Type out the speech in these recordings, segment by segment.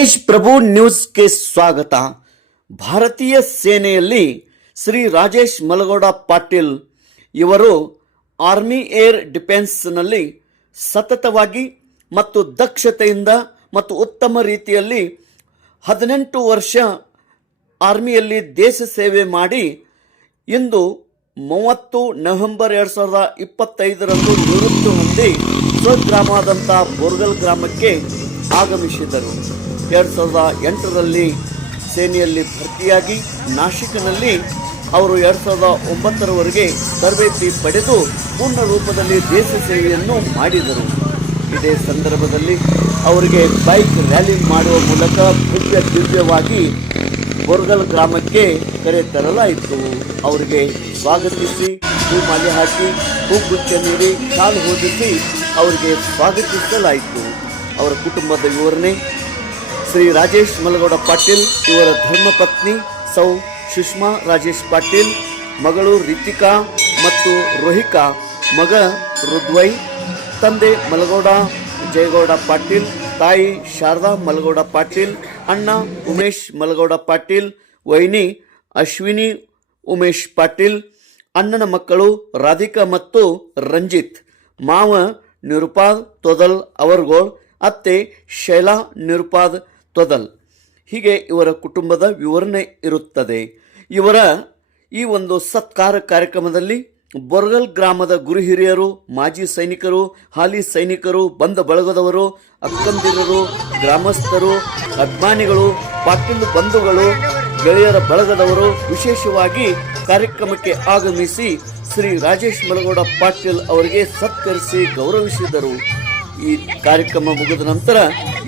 ತೇಜ್ ಪ್ರಭು ನ್ಯೂಸ್ಗೆ ಸ್ವಾಗತ. ಭಾರತೀಯ ಸೇನೆಯಲ್ಲಿ ಶ್ರೀ ರಾಜೇಶ್ ಮಲಗೌಡ ಪಾಟೀಲ್ ಇವರು ಆರ್ಮಿ ಏರ್ ಡಿಫೆನ್ಸ್ನಲ್ಲಿ ಸತತವಾಗಿ ಮತ್ತು ದಕ್ಷತೆಯಿಂದ ಮತ್ತು ಉತ್ತಮ ರೀತಿಯಲ್ಲಿ 18 ವರ್ಷ ಆರ್ಮಿಯಲ್ಲಿ ದೇಶ ಸೇವೆ ಮಾಡಿ ಇಂದು 30 ನವೆಂಬರ್ 2025ರಂದು ನಿವೃತ್ತಿ ಹೊಂದಿ ಸ್ವಗ್ರಾಮವಾದಂಥ ಬೋರ್ಗಲ್ ಗ್ರಾಮಕ್ಕೆ ಆಗಮಿಸಿದರು. 2008ರಲ್ಲಿ ಸೇನೆಯಲ್ಲಿ ಭರ್ತಿಯಾಗಿ ನಾಶಿಕ್ನಲ್ಲಿ ಅವರು 2009ರವರೆಗೆ ತರಬೇತಿ ಪಡೆದು ಪೂರ್ಣ ರೂಪದಲ್ಲಿ ದೇಶ ಸೇವೆಯನ್ನು ಮಾಡಿದರು. ಇದೇ ಸಂದರ್ಭದಲ್ಲಿ ಅವರಿಗೆ ಬೈಕ್ ರ್ಯಾಲಿ ಮಾಡುವ ಮೂಲಕ ದಿವ್ಯವಾಗಿ ಬೋರ್ಗಲ್ ಗ್ರಾಮಕ್ಕೆ ಕರೆತರಲಾಯಿತು. ಅವರಿಗೆ ಸ್ವಾಗತಿಸಿ ಹೂಮಾಲೆ ಹಾಕಿ ಹೂಗುಚ್ಛ ನೀಡಿ ಶಾಲು ಹೊದಿಸಿ ಅವರಿಗೆ ಸ್ವಾಗತಿಸಲಾಯಿತು. ಅವರ ಕುಟುಂಬದ ವಿವರಣೆ: ಶ್ರೀ ರಾಜೇಶ್ ಮಲಗೌಡ ಪಾಟೀಲ್ ಇವರ ಧರ್ಮಪತ್ನಿ ಸೌ ಸುಷ್ಮಾ ರಾಜೇಶ್ ಪಾಟೀಲ್, ಮಗಳು ರಿತಿಕಾ ಮತ್ತು ರೋಹಿಕಾ, ಮಗ ರುದ್ವೈ, ತಂದೆ ಮಲಗೌಡ ಜಯಗೌಡ ಪಾಟೀಲ್, ತಾಯಿ ಶಾರದಾ ಮಲಗೌಡ ಪಾಟೀಲ್, ಅಣ್ಣ ಉಮೇಶ್ ಮಲಗೌಡ ಪಾಟೀಲ್, ವೈನಿ ಅಶ್ವಿನಿ ಉಮೇಶ್ ಪಾಟೀಲ್, ಅಣ್ಣನ ಮಕ್ಕಳು ರಾಧಿಕಾ ಮತ್ತು ರಂಜಿತ್, ಮಾವ ನಿರುಪಾದ್ ತೊದಲ್ ಅವರ್ಗೋಳ್, ಅತ್ತೆ ಶೈಲಾ ನಿರುಪಾದ್ ತೊದಲ್. ಹೀಗೆ ಇವರ ಕುಟುಂಬದ ವಿವರಣೆ ಇರುತ್ತದೆ. ಇವರ ಈ ಒಂದು ಸತ್ಕಾರ ಕಾರ್ಯಕ್ರಮದಲ್ಲಿ ಬೋರ್ಗಲ್ ಗ್ರಾಮದ ಗುರು ಹಿರಿಯರು, ಮಾಜಿ ಸೈನಿಕರು, ಹಾಲಿ ಸೈನಿಕರು, ಬಂದ ಬಳಗದವರು, ಅಕ್ಕಂದಿರರು, ಗ್ರಾಮಸ್ಥರು, ಅಭಿಮಾನಿಗಳು, ಪಾಟೀಲ್ ಬಂಧುಗಳು, ಗೆಳೆಯರ ಬಳಗದವರು ವಿಶೇಷವಾಗಿ ಕಾರ್ಯಕ್ರಮಕ್ಕೆ ಆಗಮಿಸಿ ಶ್ರೀ ರಾಜೇಶ್ ಮಲಗೌಡ ಪಾಟೀಲ್ ಅವರಿಗೆ ಸತ್ಕರಿಸಿ ಗೌರವಿಸಿದರು. ಈ ಕಾರ್ಯಕ್ರಮ ಮುಗಿದ ನಂತರ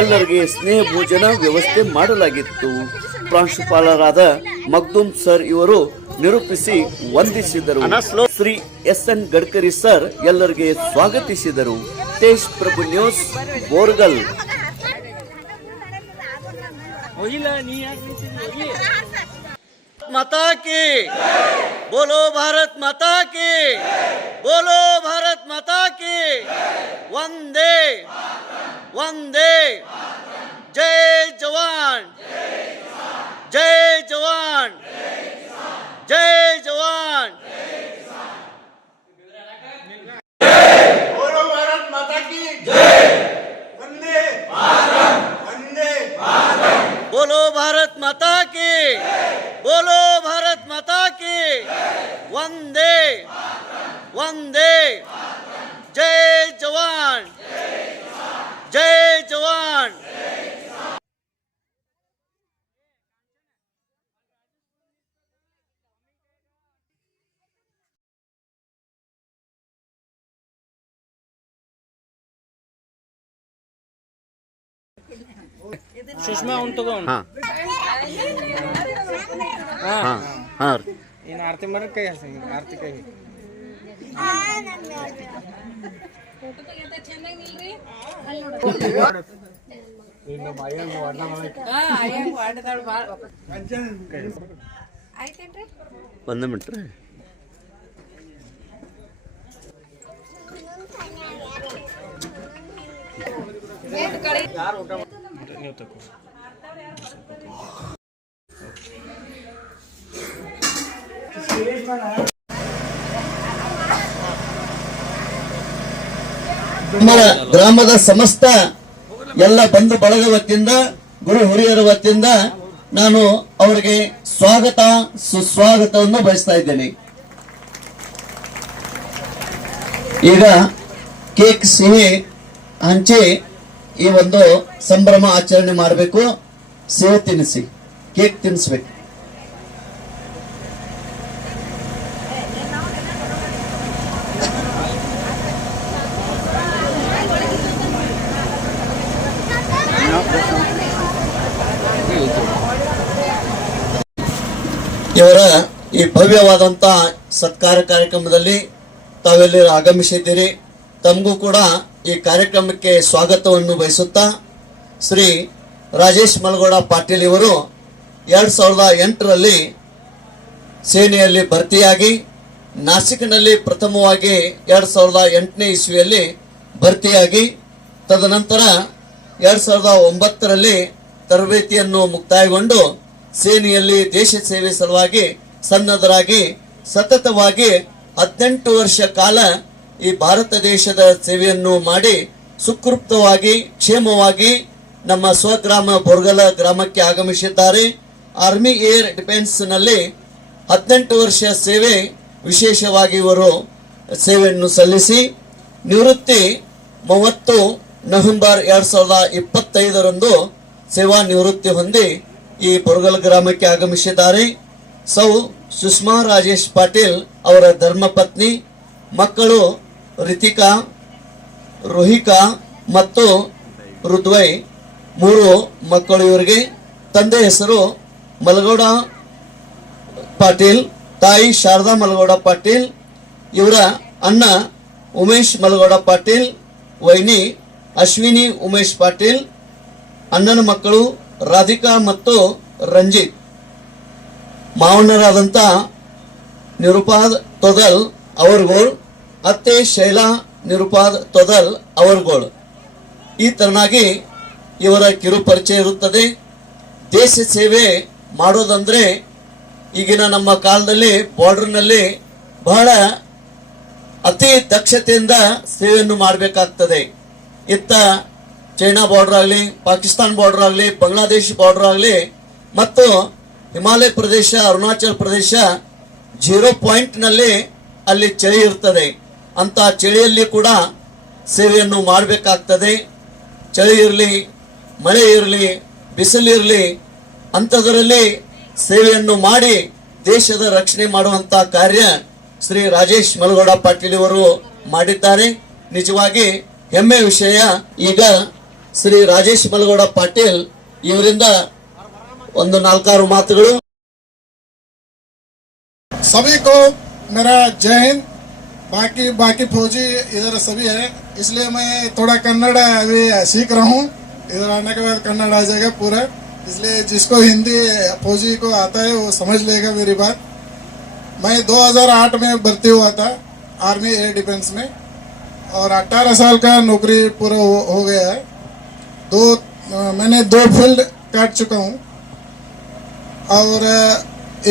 ಎಲ್ಲರಿಗೆ ಸ್ನೇಹ ಭೋಜನ ವ್ಯವಸ್ಥೆ ಮಾಡಲಾಗಿತ್ತು. ಪ್ರಾಂಶುಪಾಲರಾದ ಮಗ್ದೂಮ್ ಸರ್ ಇವರು ನಿರೂಪಿಸಿ ವಂದಿಸಿದರು. ಶ್ರೀ SN ಗಡ್ಕರಿ ಸರ್ ಎಲ್ಲರಿಗೆ ಸ್ವಾಗತಿಸಿದರು. ತೇಜ್ ಪ್ರಭು ನ್ಯೂಸ್, ಬೋರ್ಗಲ್. माता की बोलो, भारत माता की बोलो, भारत माता की वंदे वंदे. जय जवान, जय जवान, जय जवान. बोलो भारत माता की जय. वंदे मातरम, वंदे मातरम. बोलो भारत माता की बोलो, भारत माता की वंदे वंदे. जय जवान, जय जवान. ಸುಷ್ಮಾ ಉಂಟು ಇನ್ನು ಆರತಿ ಮಾಡ್ರೆ ಕೈ ಹಸ್ತಿ ಆರತಿ ಕೈ ಒಂದು ಮಿನಿಟ್ ರೀ. ನೀವು ತಗೋ. ಗ್ರಾಮದ ಸಮಸ್ತ ಎಲ್ಲ ಬಂಧು ಬಳಗ ವತಿಯಿಂದ, ಗುರು ಹಿರಿಯರ ವತಿಯಿಂದ ನಾನು ಅವರಿಗೆ ಸ್ವಾಗತ ಸುಸ್ವಾಗತವನ್ನು ಬಯಸ್ತಾ ಇದ್ದೇನೆ. ಈಗ ಕೇಕ್ ಸಿಹಿ ಹಂಚಿ ಈ ಒಂದು ಸಂಭ್ರಮ ಆಚರಣೆ ಮಾಡಬೇಕು. ಸಿಹಿ ತಿನ್ನಿಸಿ, ಕೇಕ್ ತಿನ್ನಿಸ್ಬೇಕು. ಇವರ ಈ ಭವ್ಯವಾದಂಥ ಸತ್ಕಾರ ಕಾರ್ಯಕ್ರಮದಲ್ಲಿ ತಾವೆಲ್ಲರೂ ಆಗಮಿಸಿದ್ದೀರಿ. ತಮಗೂ ಕೂಡ ಈ ಕಾರ್ಯಕ್ರಮಕ್ಕೆ ಸ್ವಾಗತವನ್ನು ಬಯಸುತ್ತಾ, ಶ್ರೀ ರಾಜೇಶ್ ಮಲಗೌಡ ಪಾಟೀಲ್ ಇವರು 2008ರಲ್ಲಿ ಸೇನೆಯಲ್ಲಿ ಭರ್ತಿಯಾಗಿ ನಾಸಿಕ್ನಲ್ಲಿ ಪ್ರಥಮವಾಗಿ 2008ನೇ ಇಸ್ವಿಯಲ್ಲಿ ಭರ್ತಿಯಾಗಿ, ತದನಂತರ 2009ರಲ್ಲಿ ತರಬೇತಿಯನ್ನು ಮುಕ್ತಾಯಗೊಂಡು ಸೇನೆಯಲ್ಲಿ ದೇಶ ಸೇವೆ ಸಲುವಾಗಿ ಸನ್ನದ್ಧರಾಗಿ ಸತತವಾಗಿ 18 ವರ್ಷ ಕಾಲ ಈ ಭಾರತ ದೇಶದ ಸೇವೆಯನ್ನು ಮಾಡಿ ಸುಕೃಪ್ತವಾಗಿ ಕ್ಷೇಮವಾಗಿ ನಮ್ಮ ಸ್ವಗ್ರಾಮ ಬೋರ್ಗಲ ಗ್ರಾಮಕ್ಕೆ ಆಗಮಿಸಿದ್ದಾರೆ. ಆರ್ಮಿ ಏರ್ ಡಿಫೆನ್ಸ್ ನಲ್ಲಿ 18 ವರ್ಷ ಸೇವೆ, ವಿಶೇಷವಾಗಿ ಇವರು ಸೇವೆಯನ್ನು ಸಲ್ಲಿಸಿ ನಿವೃತ್ತಿ 30 ನವೆಂಬರ್ 2025ರಂದು ಸೇವಾ ನಿವೃತ್ತಿ ಹೊಂದಿ ಈ ಬೋರ್ಗಲ್ ಗ್ರಾಮಕ್ಕೆ ಆಗಮಿಸಿದ್ದಾರೆ. ಸೌ ಸುಷ್ಮಾ ರಾಜೇಶ್ ಪಾಟೀಲ್ ಅವರ ಧರ್ಮಪತ್ನಿ, ಮಕ್ಕಳು ರಿತಿಕಾ, ರೋಹಿಕಾ ಮತ್ತು ರುದ್ವೈ, 3 ಮಕ್ಕಳು ಇವರಿಗೆ. ತಂದೆ ಹೆಸರು ಮಲಗೌಡ ಪಾಟೀಲ್, ತಾಯಿ ಶಾರದಾ ಮಲಗೌಡ ಪಾಟೀಲ್, ಇವರ ಅಣ್ಣ ಉಮೇಶ್ ಮಲಗೌಡ ಪಾಟೀಲ್, ವೈನಿ ಅಶ್ವಿನಿ ಉಮೇಶ್ ಪಾಟೀಲ್, ಅಣ್ಣನ ಮಕ್ಕಳು ರಾಧಿಕಾ ಮತ್ತು ರಂಜಿತ್, ಮಾವಣ್ಣರಾದಂಥ ನಿರುಪಾದ್ ತೊದಲ್ ಅವರ್ಗೋಳ್, ಅತ್ತೆ ಶೈಲಾ ನಿರುಪಾದ್ ತೊದಲ್ ಅವರ್ಗೋಳ್. ಈ ತರನಾಗಿ ಇವರ ಕಿರು ಪರಿಚಯ ಇರುತ್ತದೆ. ದೇಶ ಸೇವೆ ಮಾಡೋದಂದ್ರೆ ಈಗಿನ ನಮ್ಮ ಕಾಲದಲ್ಲಿ ಬಾರ್ಡರ್ನಲ್ಲಿ ಬಹಳ ಅತಿ ದಕ್ಷತೆಯಿಂದ ಸೇವೆಯನ್ನು ಮಾಡಬೇಕಾಗ್ತದೆ. ಇತ್ತ ಚೈನಾ ಬಾರ್ಡರ್ ಆಗಲಿ, ಪಾಕಿಸ್ತಾನ ಬಾರ್ಡರ್ ಆಗಲಿ, ಬಾಂಗ್ಲಾದೇಶ ಬಾರ್ಡರ್ ಆಗಲಿ ಮತ್ತು ಹಿಮಾಲಯ ಪ್ರದೇಶ, ಅರುಣಾಚಲ ಪ್ರದೇಶ 0 ಪಾಯಿಂಟ್ನಲ್ಲಿ ಅಲ್ಲಿ ಚಳಿ ಇರ್ತದೆ. ಅಂತ ಚಳಿಯಲ್ಲಿ ಕೂಡ ಸೇವೆಯನ್ನು ಮಾಡಬೇಕಾಗ್ತದೆ. ಚಳಿ ಇರಲಿ, ಮಳೆ ಇರಲಿ, ಬಿಸಿಲಿರಲಿ, ಅಂಥದ್ರಲ್ಲಿ ಸೇವೆಯನ್ನು ಮಾಡಿ ದೇಶದ ರಕ್ಷಣೆ ಮಾಡುವಂತ ಕಾರ್ಯ ಶ್ರೀ ರಾಜೇಶ್ ಮಲಗೌಡ ಪಾಟೀಲ್ ಇವರು ಮಾಡಿದ್ದಾರೆ. ನಿಜವಾಗಿ ಹೆಮ್ಮೆ ವಿಷಯ. ಈಗ ಶ್ರೀ ರಾಜೇಶ್ ಮಲಗೌಡ ಪಾಟೀಲ್ ಇವರಿಂದ ಒಂದು 4-6 ಮಾತುಗಳು. सभी को मेरा जय हिंद. बाकी फौजी इधर सभी है, इसलिए मैं थोड़ा कन्नड़ अभी सीख रहा हूँ. इधर आने के बाद कन्नड़ आ जाएगा पूरा, इसलिए जिसको हिंदी फौजी को आता है वो समझ लेगा मेरी बात. मैं 2008 में भर्ती हुआ था आर्मी एयर डिफेंस में और 18 साल का नौकरी पूरा हो गया है. मैंने 2 फील्ड काट चुका हूँ. और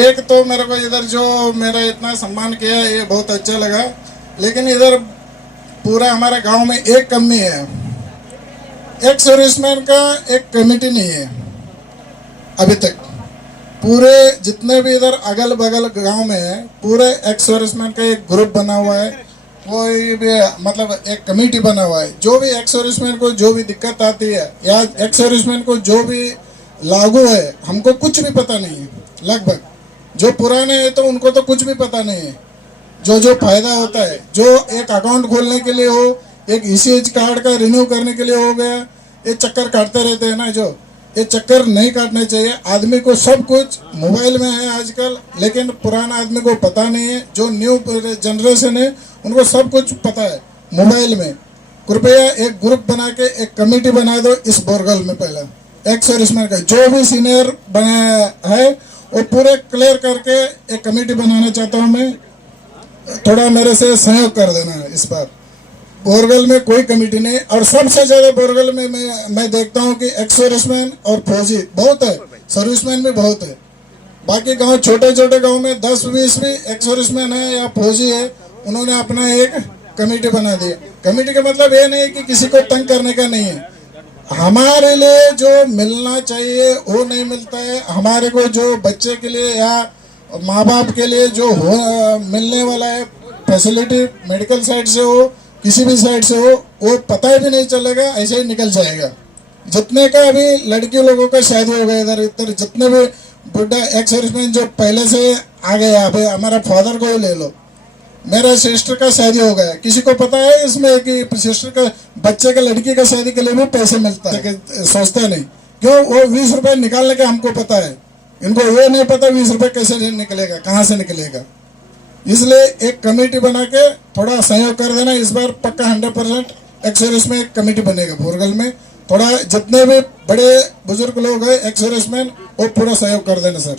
एक तो मेरे को इधर जो मेरा इतना सम्मान किया ये बहुत अच्छा लगा, लेकिन इधर पूरा हमारे गांव में एक कमी है. एक सर्विसमैन का एक कमेटी नहीं है अभी तक. पूरे जितने भी इधर अगल बगल गांव में है, पूरे एक्स सर्विसमैन का एक ग्रुप बना हुआ है. कोई भी मतलब एक कमेटी बना हुआ है. जो भी एक्स सर्विसमैन को जो भी दिक्कत आती है या एक्स सर्विसमैन को जो भी लागू है, हमको कुछ भी पता नहीं है. लगभग जो पुराने हैं तो उनको तो कुछ भी पता नहीं है. जो फायदा होता है, जो एक अकाउंट खोलने के लिए हो, एक ईसीएच कार्ड का रिन्यू करने के लिए हो गया, ये चक्कर काटते रहते हैं ना. जो ये चक्कर नहीं काटने चाहिए. आदमी को सब कुछ मोबाइल में है आजकल, लेकिन पुराना आदमी को पता नहीं है. जो न्यू जनरेशन है उनको सब कुछ पता है मोबाइल में. कृपया एक ग्रुप बना के एक कमेटी बना दो इस बोरगल में. पहला एक्स सर्विसमैन का जो भी सीनियर बना है वो पूरे क्लियर करके एक कमेटी बनाना चाहता हूँ मैं. थोड़ा मेरे से सहयोग कर देना इस बार. बोरगल में कोई कमेटी नहीं. और सबसे ज्यादा बोरगल में मैं देखता हूँ कि एक्स सर्विसमैन और फौजी बहुत है, सर्विसमैन भी बहुत है. बाकी गांव छोटे छोटे गांव में 10-20 भी एक्स सर्विसमैन है या फौजी है, उन्होंने अपना एक कमेटी बना दिया. कमेटी का मतलब ये नहीं कि किसी को तंग करने का नहीं है. हमारे लिए जो मिलना चाहिए वो नहीं मिलता है. हमारे को जो बच्चे के लिए या माँ बाप के लिए जो मिलने वाला है फैसिलिटी, मेडिकल साइड से हो, किसी भी साइड से हो, वो पता भी नहीं चलेगा, ऐसे ही निकल जाएगा. जितने का अभी लड़की लोगों का शादी हो गया इधर जितने भी बुढ़ा एक्स सर्विसमैन जो पहले से आ गया. अभी हमारा फादर को ही ले लो, मेरा सिस्टर का शादी हो गया. किसी को पता है इसमें कि सिस्टर का बच्चे का लड़की का शादी के लिए भी पैसे मिलता है? सोचता नहीं. क्यों? वो 20 रुपए निकालने के हमको पता है, इनको ये नहीं पता 20 रुपए कैसे निकलेगा, कहाँ से निकलेगा. इसलिए एक कमेटी बना के थोड़ा सहयोग कर देना. इस बार पक्का 100% एक्स सर्विसमैन एक कमेटी बनेगा बोरगल में. थोड़ा जितने भी बड़े बुजुर्ग लोग हैं एक्स सर्विसमैन, वो पूरा सहयोग कर देना सर.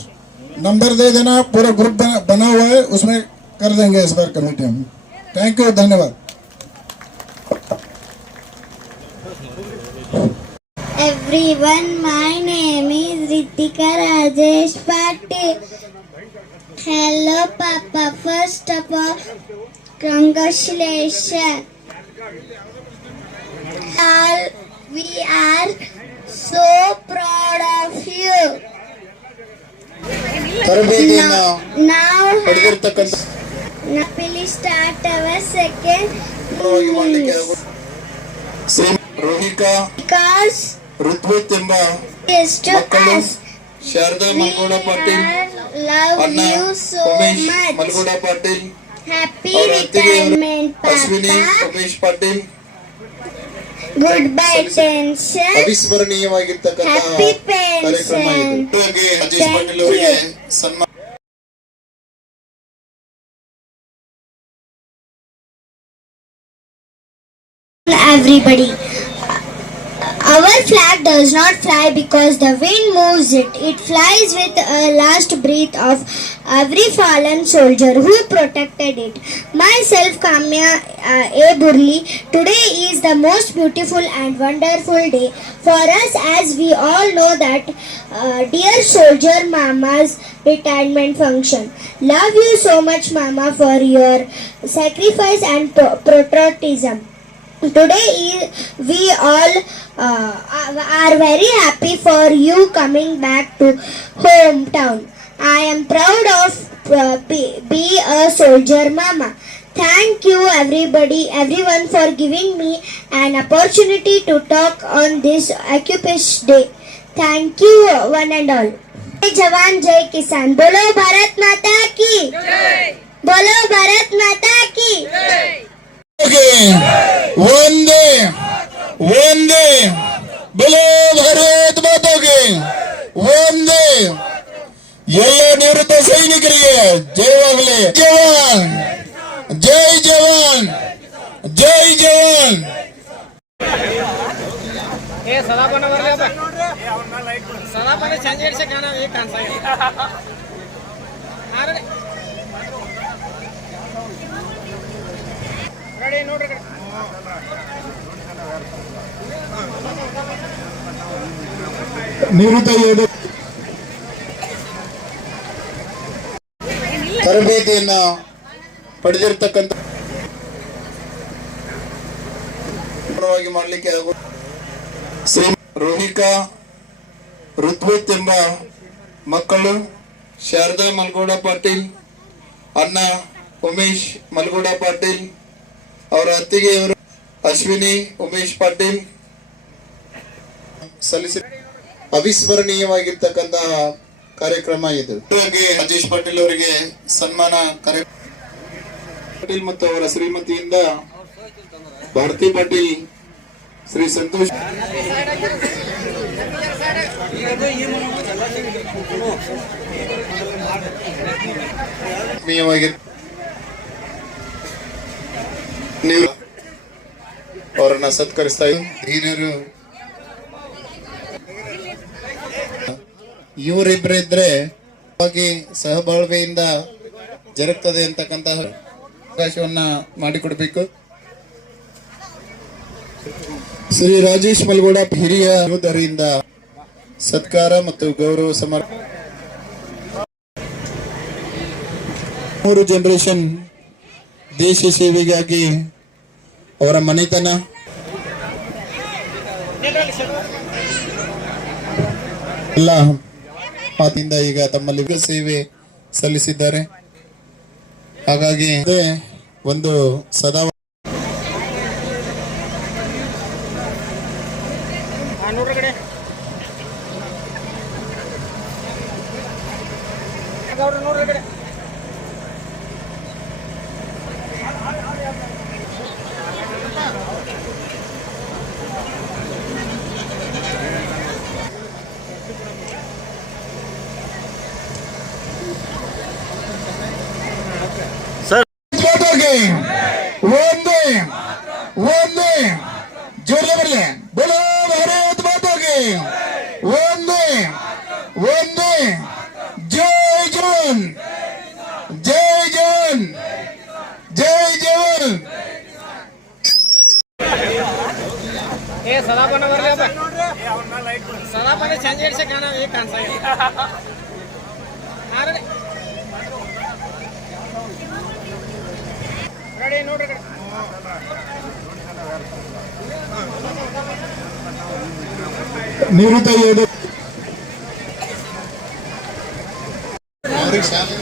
नंबर दे देना, पूरा ग्रुप बना हुआ है, उसमें कर देंगे इस बार कमेटी हम. थैंक यू, धन्यवाद. every everyone, my name is Ritika Rajesh Patil. Hello Papa, first of all, congratulations. All we are so proud of you. ತರಬೇತಿಯನ್ನು Now ಪಡೆದಿರ್ತಕ್ಕಂಥ please start our second ಮಾಡಲಿಕ್ಕೆ news. ಶ್ರೀ ರೋಹಿಕಾ Because ಋತ್ವಿಕ್ ಎಂಬ is to ಮಕ್ಕಳು us. Sharada We ಮಲ್ಗೋಡ Patil love ಅಣ್ಣ you so Umesh much. ಮಲ್ಗೋಡ Patil Happy ಅವರ ಅತ್ತಿಗೆಯವರು retirement, Ashwini Papa. Umesh Patil Goodbye, tension. ಅವಿಸ್ಮರಣೀಯವಾಗಿರ್ತಕ್ಕಂಥ Happy ಕಾರ್ಯಕ್ರಮ pension. ಇದು ಹಾಗೆ ರಾಜೇಶ್ ಪಾಟೀಲ್ ಅವರಿಗೆ ಸನ್ಮಾನ Everybody. Our flag does not fly because the wind moves it. It flies with a last breath of every fallen soldier who protected it. Myself, Kamya A. Burli, today is the most beautiful and wonderful day for us, as we all know that dear soldier Mama's retirement function. Love you so much, Mama, for your sacrifice and patriotism. Today we all are very happy for you coming back to hometown. I am proud of be a soldier mama. Thank you everyone for giving me an opportunity to talk on this Occupation Day. Thank you one and all. Jai Jawan, Jai Kisan. Bolo Bharat Mata ki Jai. Bolo Bharat Mata ki Jai. ಒಂದೇ ಒಂದೇ ಬಲೋ ಭಾರತ್ ಮಾತಾಗೆ ಒಂದೇ ಎಲ್ಲ ನಿವೃತ್ತ ಸೈನಿಕರಿಗೆ ಜಯವಾಗಲಿ. ಜವಾನ್ ಜೈ ಜವಾನ್ ಜೈ ಜವಾನ್. ಏ ಸಲಾಪನ ಬರ್ಲಪ್ಪ ಸಲಾಪನ ಸಂಜೆ ಇಡ್ಸೆ ಕಾಣ ಈಗ ಕಾಣ್ತಾ ರೆಡಿ ನೋಡ್ರಿ ನಿವೃತ್ತ ಯೋಧ ತರಬೇತಿಯನ್ನ ಪಡೆದಿರ್ತಕ್ಕಂಥ ಮಾಡಲಿಕ್ಕೆ ಶ್ರೀ ರೋಹಿಕಾ ಋತ್ವಿಕ್ ಎಂಬ ಮಕ್ಕಳು ಶಾರದಾ ಮಲ್ಗೋಡ ಪಾಟೀಲ್ ಅಣ್ಣ ಉಮೇಶ್ ಮಲ್ಗೋಡ ಪಾಟೀಲ್ ಅವರ ಅತ್ತಿಗೆಯವರು ಅಶ್ವಿನಿ ಉಮೇಶ್ ಪಾಟೀಲ್ ಸಲ್ಲಿಸಿ ಅವಿಸ್ಮರಣೀಯವಾಗಿರ್ತಕ್ಕಂತಹ ಕಾರ್ಯಕ್ರಮ ಇದು. ಹಾಗೆ ರಾಜೇಶ್ ಪಾಟೀಲ್ ಅವರಿಗೆ ಸನ್ಮಾನ ಪಾಟೀಲ್ ಮತ್ತು ಅವರ ಶ್ರೀಮತಿಯಿಂದ ಭಾರತಿ ಪಾಟೀಲ್, ಶ್ರೀ ಸಂತೋಷ್ ನೀವು ಅವರನ್ನ ಸತ್ಕರಿಸ್ತಾ ಹಿರಿಯರು ಇವರಿಬ್ಬರಿದ್ರೆ ಸಹಬಾಳ್ವೆಯಿಂದ ಜರುಗ್ತದೆ ಅಂತಕ್ಕಂತಹ ಅವಕಾಶವನ್ನ ಮಾಡಿಕೊಡ್ಬೇಕು. ಶ್ರೀ ರಾಜೇಶ್ ಮಲ್ಗೋಡ ಹಿರಿಯ ಯೋಧರಿಂದ ಸತ್ಕಾರ ಮತ್ತು ಗೌರವ ಸಮಾರಂಭ. 3 ಜನರೇಷನ್ ದೇಶ ಸೇವೆಗಾಗಿ ಅವರ ಮನೆತನ ಎಲ್ಲ ಮಾತಿಂದ ಈಗ ತಮ್ಮಲ್ಲಿ ಸೇವೆ ಸಲ್ಲಿಸಿದ್ದಾರೆ. ಹಾಗಾಗಿ ಒಂದು ಸದಾ ನೋಡ್ರಿ ಕಡೆ ನೋಡ್ರಿ ಕಡೆ ಒಂದೇ ಒಂದೇ ಜೋರ್ಲೆ ಬರಲಿ. ಬೋಲೋ ಭಾರತ್ ಮಾತಾಗೆ ಒಂದೇ ಒಂದೇ ಜೈ ಜವಾನ್ ಏ ಸದಾಪನ ಬರ್ಲಿಯಪ್ಪ ಸದಾಪನ ಚಂದ ಇಡ್ಸಿ ಕಾಣ ಈಗ ಕಾಣ್ಸ ರೆಡಿ ನೋಡ್ರಿ ಕಡೆ ನಿವೃತ್ತ ಯೋಧ ಅವ್ರಿಗೆ ಶಾಲೆ